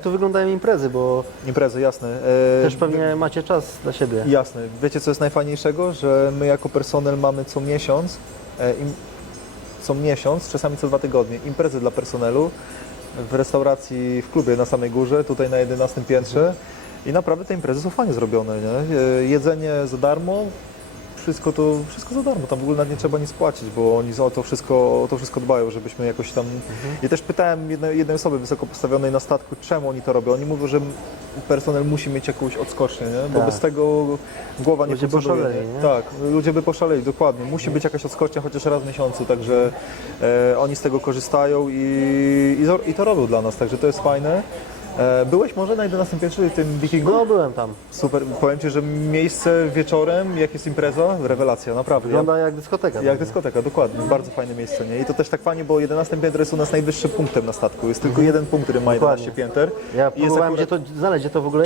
jak tu wyglądają imprezy, bo Imprezy, jasne. też pewnie macie czas dla siebie. Jasne. Wiecie, co jest najfajniejszego? Że my jako personel mamy co miesiąc, czasami co 2 tygodnie, imprezy dla personelu w restauracji, w klubie na samej górze, tutaj na 11 piętrze. I naprawdę te imprezy są fajnie zrobione, nie? Jedzenie za darmo, wszystko za darmo, tam w ogóle nawet nie trzeba nic płacić, bo oni o to wszystko dbają, żebyśmy jakoś tam... I też pytałem jednej osoby wysoko postawionej na statku, czemu oni to robią. Oni mówią, że personel musi mieć jakąś odskocznię, nie? Bo Tak. bez tego głowa nie Ludzie by funkcjonuje. poszaleli, nie? Tak, ludzie by poszaleli, dokładnie. Musi być jakaś odskocznia chociaż raz w miesiącu, także oni z tego korzystają i to robią dla nas, także to jest fajne. Byłeś może na 11 piętrze, tym Wikingu? No, byłem tam. Super, powiem Ci, że miejsce wieczorem, jak jest impreza, rewelacja, naprawdę. Wygląda jak dyskoteka. Jak dyskoteka, dokładnie, bardzo fajne miejsce, nie? I to też tak fajnie, bo 11 piętro jest u nas najwyższym punktem na statku, jest tylko jeden punkt, który ma 11 Dokładnie. pięter. Ja I jest próbowałem akurat znaleźć, gdzie to w ogóle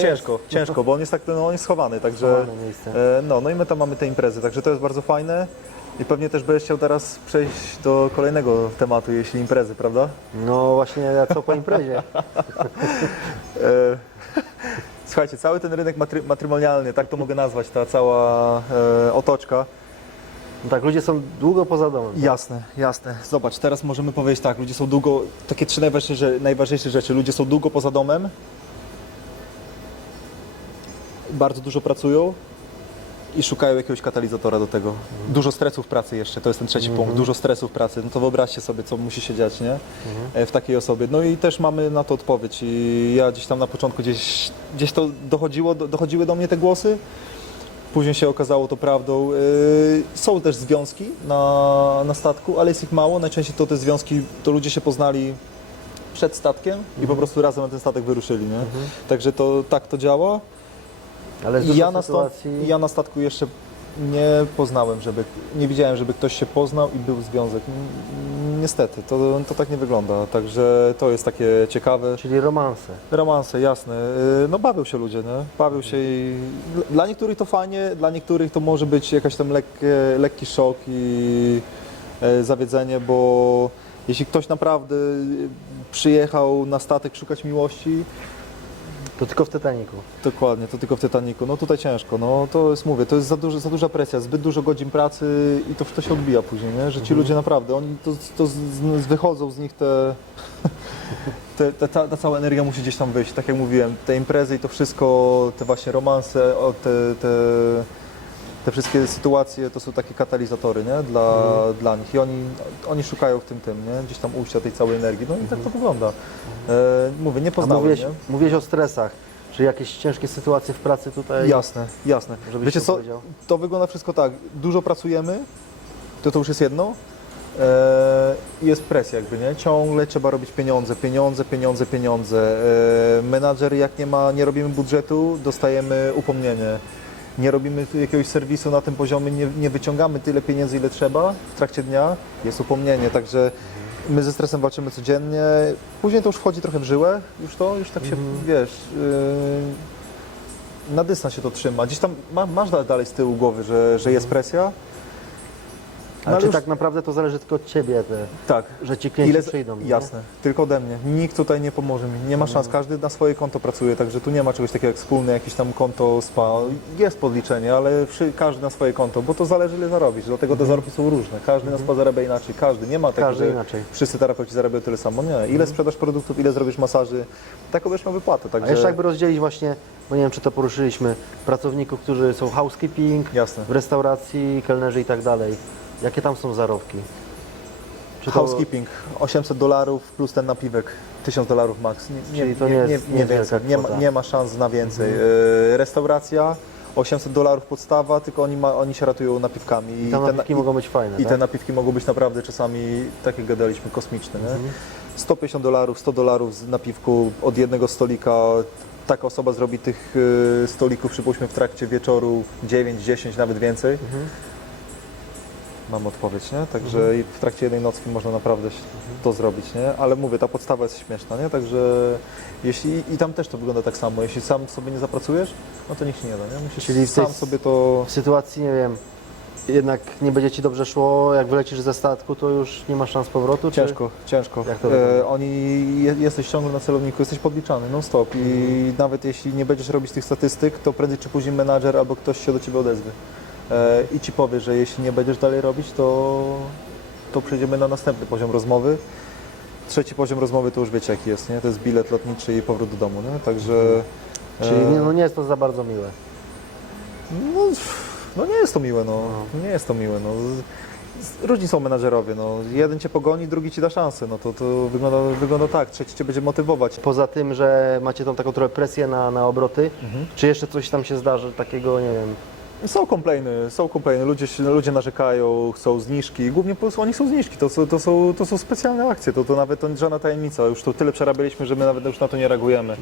ciężko, bo on jest tak, on jest schowany, także... Schowane miejsce. No i my tam mamy te imprezy, także to jest bardzo fajne. I pewnie też będziesz chciał teraz przejść do kolejnego tematu, jeśli imprezy, prawda? jest. No właśnie, ja co po imprezie. E, Słuchajcie, cały ten rynek matrymonialny, tak to mogę nazwać, ta cała otoczka. No tak, ludzie są długo poza domem. Tak? Jasne, jasne. Zobacz, teraz możemy powiedzieć tak, ludzie są długo, takie 3 najważniejsze rzeczy, ludzie są długo poza domem, bardzo dużo pracują i szukają jakiegoś katalizatora do tego. Dużo stresu w pracy jeszcze, to jest ten trzeci punkt, dużo stresu w pracy, no to wyobraźcie sobie, co musi się dziać, nie? W takiej osobie. No i też mamy na to odpowiedź i ja gdzieś tam na początku gdzieś to dochodziły do mnie te głosy, później się okazało to prawdą. Są też związki na statku, ale jest ich mało, najczęściej to te związki, to ludzie się poznali przed statkiem i po prostu razem na ten statek wyruszyli, nie? Także tak to działa. Ale jest I dużo sytuacji... ja na statku jeszcze nie poznałem, nie widziałem, żeby ktoś się poznał i był związek. Niestety, to tak nie wygląda, także to jest takie ciekawe. Czyli romanse. Romanse, jasne. No bawią się ludzie, nie? Bawią się i dla niektórych to fajnie, dla niektórych to może być jakaś tam lekki szok i zawiedzenie, bo jeśli ktoś naprawdę przyjechał na statek szukać miłości, To tylko w Titanicu. dokładnie, to tylko w Titanicu. No tutaj ciężko, no to jest, mówię, to jest za duża presja, zbyt dużo godzin pracy i to się odbija później, nie? Że ci ludzie naprawdę, oni wychodzą z nich ta cała energia musi gdzieś tam wyjść, tak jak mówiłem, te imprezy i to wszystko, te właśnie romanse, te wszystkie sytuacje to są takie katalizatory, nie? Dla nich i oni szukają w tym, nie? Gdzieś tam ujścia tej całej energii, no i tak to wygląda. Mówię, nie poznałem, nie? Mówiłeś o stresach. Czy jakieś ciężkie sytuacje w pracy tutaj? Jasne. Żebyś Wiecie to co, powiedział? to wygląda wszystko tak, dużo pracujemy, to już jest jedno, jest presja jakby, nie? Ciągle trzeba robić pieniądze. Menadżer jak nie robimy budżetu, dostajemy upomnienie. Nie robimy jakiegoś serwisu na tym poziomie, nie wyciągamy tyle pieniędzy, ile trzeba w trakcie dnia, jest upomnienie, także my ze stresem walczymy codziennie, później to już wchodzi trochę w żyłę, już tak się, wiesz, na dystans się to trzyma. Gdzieś tam masz dalej z tyłu głowy, że jest presja. Ale czy już, tak naprawdę to zależy tylko od Ciebie, tak. że Ci klienci przyjdą? Nie? Jasne, tylko ode mnie. Nikt tutaj nie pomoże mi, nie ma szans, każdy na swoje konto pracuje, także tu nie ma czegoś takiego jak wspólne jakieś tam konto spa. Jest podliczenie, ale każdy na swoje konto, bo to zależy ile zarobisz, dlatego te zarobki są różne. Każdy na spa zarabia inaczej, nie ma tego, że inaczej. wszyscy terapeuci zarabiają tyle samo, nie. Ile sprzedasz produktów, ile zrobisz masaży, taką będziesz miał wypłatę. Także... A jeszcze jakby rozdzielić właśnie, bo nie wiem czy to poruszyliśmy, pracowników, którzy są housekeeping, Jasne. w restauracji, kelnerzy i tak dalej. Jakie tam są zarobki? Housekeeping $800 plus ten napiwek $1000 max. Czyli to nie jest więcej, kwota. nie ma szans na więcej. Restauracja $800 podstawa, tylko oni się ratują napiwkami. I te napiwki mogą być fajne, I tak? te napiwki mogą być naprawdę czasami, tak jak gadaliśmy, kosmiczne. Nie? $150, $100 z napiwku od jednego stolika. Taka osoba zrobi tych stolików, przypuśćmy, w trakcie wieczoru 9, 10, nawet więcej. Mam odpowiedź, nie? Także w trakcie jednej nocki można naprawdę to zrobić, nie? Ale mówię, ta podstawa jest śmieszna, nie? Także i tam też to wygląda tak samo. Jeśli sam sobie nie zapracujesz, no to nikt się nie da, nie? Musisz Czyli sam sobie to... W sytuacji, nie wiem, jednak nie będzie Ci dobrze szło, jak wylecisz ze statku, to już nie masz szans powrotu? Czy... Ciężko, ciężko. Jak to wygląda? Jesteś ciągle na celowniku, jesteś podliczany non-stop i nawet jeśli nie będziesz robić tych statystyk, to prędzej czy później menadżer albo ktoś się do Ciebie odezwie i Ci powie, że jeśli nie będziesz dalej robić, to przejdziemy na następny poziom rozmowy. Trzeci poziom rozmowy to już wiecie jaki jest, nie? To jest bilet lotniczy i powrót do domu, nie? Także... Czyli no nie jest to za bardzo miłe. No nie jest to miłe, no. Nie jest to miłe, no. Różni są menadżerowie, no. Jeden Cię pogoni, drugi Ci da szansę, no to wygląda tak, trzeci Cię będzie motywować. Poza tym, że macie tą taką trochę presję na obroty, czy jeszcze coś tam się zdarzy takiego, nie wiem, Są komplejny, ludzie narzekają, chcą zniżki, głównie po prostu oni chcą zniżki, to są specjalne akcje, to nawet to nie żadna tajemnica, już to tyle przerabialiśmy, że my nawet już na to nie reagujemy.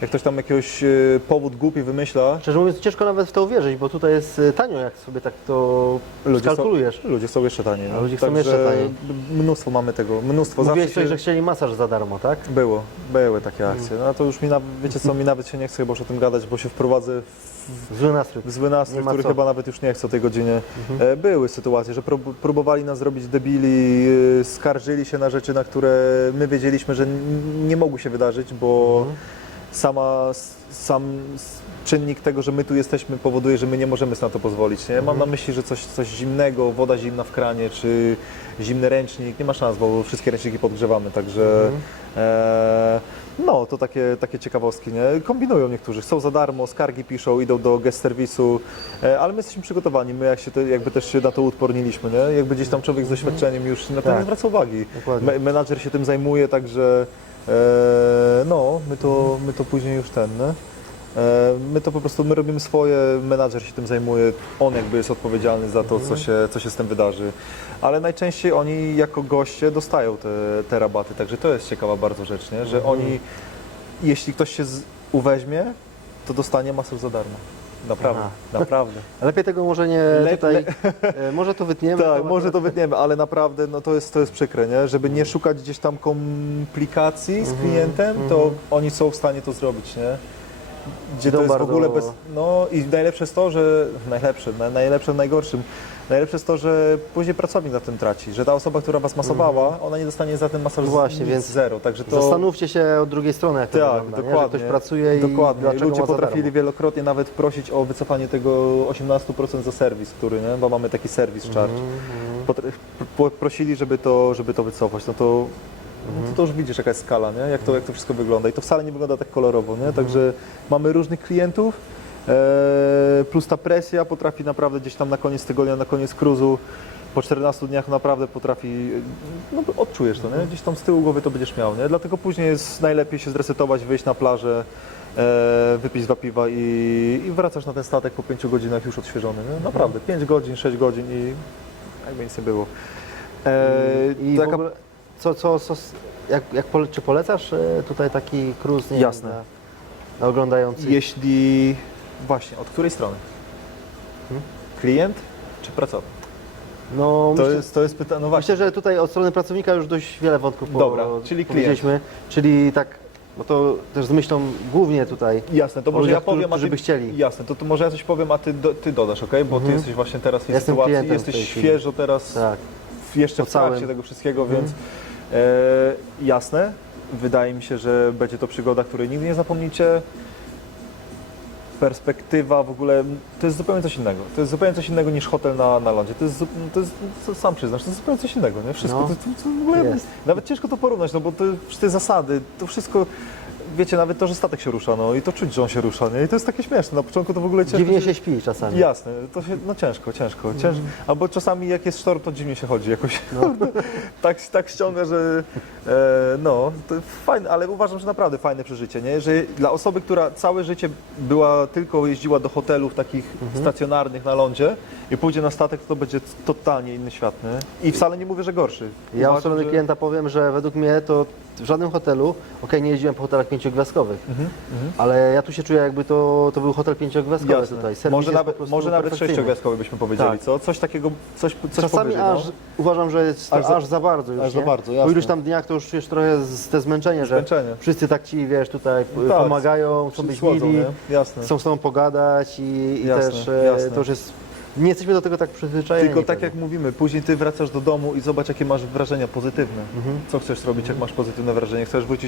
Jak ktoś tam jakiś powód głupi wymyśla, szczerze mówiąc, ciężko nawet w to uwierzyć, bo tutaj jest tanio, jak sobie tak to skalkulujesz. ludzie są jeszcze taniej. A ludzie są jeszcze taniej. Mnóstwo mamy tego, mnóstwo. Mówiłeś Zawsze coś, że chcieli masaż za darmo, tak? były takie akcje, no to już wiecie co, mi nawet się nie chce chyba już o tym gadać, bo się wprowadzę Zły nastrój. w zły nastrój, Nie ma który co. chyba nawet już nie chce o tej godzinie. Były sytuacje, że próbowali nas zrobić debili, skarżyli się na rzeczy, na które my wiedzieliśmy, że nie mogły się wydarzyć, bo sam czynnik tego, że my tu jesteśmy, powoduje, że my nie możemy sobie na to pozwolić. Nie? Mam na myśli, że coś zimnego, woda zimna w kranie, czy zimny ręcznik, nie ma szans, bo wszystkie ręczniki podgrzewamy, także no, to takie ciekawostki, nie? Kombinują niektórzy, chcą za darmo, skargi piszą, idą do guest serwisu, ale my jesteśmy przygotowani, my jakby też się na to uodporniliśmy, nie? Jakby gdzieś tam człowiek z doświadczeniem już na to Tak. nie zwraca uwagi. Dokładnie. Menadżer się tym zajmuje, także no, my to później już nie? My to po prostu, my robimy swoje, menadżer się tym zajmuje, on jakby jest odpowiedzialny za to, co się z tym wydarzy. Ale najczęściej oni jako goście dostają te rabaty, także to jest ciekawa bardzo rzecz, nie? Że oni, jeśli ktoś się uweźmie, to dostanie masaż za darmo. Naprawdę, Aha. naprawdę. Lepiej tego może nie tutaj, może to wytniemy. Tak, może to wytniemy, ale naprawdę no to jest przykre, nie? Żeby nie szukać gdzieś tam komplikacji z klientem, to oni są w stanie to zrobić, nie? Gdzie to jest w ogóle bez... No i najlepsze jest to, że... Najlepsze w najgorszym. Najlepsze jest to, że później pracownik na tym traci, że ta osoba, która was masowała, ona nie dostanie za ten masaż Właśnie, więc zero. Także to... Zastanówcie się od drugiej strony, jak to Tak, wygląda, nie? dokładnie. Że ktoś pracuje i dlaczego ludzie ma za potrafili darmo. wielokrotnie nawet prosić o wycofanie tego 18% za serwis, który, nie? Bo mamy taki serwis charge. Prosili, żeby to wycofać, no to już widzisz jaka jest skala, nie? Jak to wszystko wygląda i to wcale nie wygląda tak kolorowo, nie? Także mamy różnych klientów, plus ta presja potrafi naprawdę gdzieś tam na koniec tygodnia, na koniec cruise'u, po 14 dniach naprawdę potrafi, no odczujesz to, nie? Gdzieś tam z tyłu głowy to będziesz miał, nie? Dlatego później jest najlepiej się zresetować, wyjść na plażę, wypić 2 piwa i wracasz na ten statek po 5 godzinach już odświeżony, nie? Naprawdę, 5 godzin, 6 godzin i jakby nic nie było. I w ogóle, czy polecasz tutaj taki cruise, nie Jasne. wiem, dla oglądających? Jeśli... Właśnie, od której strony? Klient czy pracownik? No, To jest pytanie, no właśnie. myślę, że tutaj od strony pracownika już dość wiele wątków Dobra, czyli klient. powiedzieliśmy, czyli tak, bo to też z myślą głównie tutaj. Jasne, to o może ja ludziach, powiem, którzy by chcieli. Jasne, to może ja coś powiem, a ty dodasz, ok? Bo ty jesteś właśnie teraz w tej Jestem sytuacji, klientem w jesteś tej chwili. świeżo teraz, Tak. jeszcze Po w trakcie całym. tego wszystkiego, więc jasne, wydaje mi się, że będzie to przygoda, której nigdy nie zapomnicie. Perspektywa w ogóle, to jest zupełnie coś innego. To jest zupełnie coś innego niż hotel na lądzie. To sam przyznasz, to jest zupełnie coś innego, nie? Wszystko, No, to w ogóle, jest. nawet ciężko to porównać, no bo te zasady, to wszystko, wiecie, nawet to, że statek się rusza, no i to czuć, że on się rusza, nie? I to jest takie śmieszne, na początku to w ogóle ciężko. Dziwnie się śpi czasami. Jasne, to się, no ciężko. Albo czasami jak jest sztorm, to dziwnie się chodzi jakoś. tak ściąga, że no, to fajne, ale uważam, że naprawdę fajne przeżycie, nie? Że dla osoby, która całe życie jeździła do hotelów takich stacjonarnych na lądzie i pójdzie na statek, to będzie totalnie inny świat, nie? I wcale nie mówię, że gorszy. Ja od Uważam, strony że- klienta powiem, że według mnie to w żadnym hotelu, nie jeździłem po hotelach 5-gwiazdkowych, ale ja tu się czuję, jakby to był hotel 5-gwiazdkowy Jasne. tutaj. Serwis Może jest nawet, po prostu może nawet perfekcyjny. 6-gwiazdkowy byśmy powiedzieli, Tak. co? Coś takiego, coś Czasami powyżej, aż uważam, że jest to aż za bardzo już, aż za nie? bardzo, Po jasne. iluś tam dniach to już czujesz trochę te zmęczenie, że Zmęczenie. wszyscy tak ci, wiesz, tutaj Tak, pomagają, chcą być Słodzą, mili, nie? Jasne. chcą z tobą pogadać i Jasne, też jasne. to już jest Nie jesteśmy do tego tak przyzwyczajeni. Tylko tak pewnie. jak mówimy, później ty wracasz do domu i zobacz, jakie masz wrażenia pozytywne. Co chcesz robić, jak masz pozytywne wrażenie? Chcesz wrócić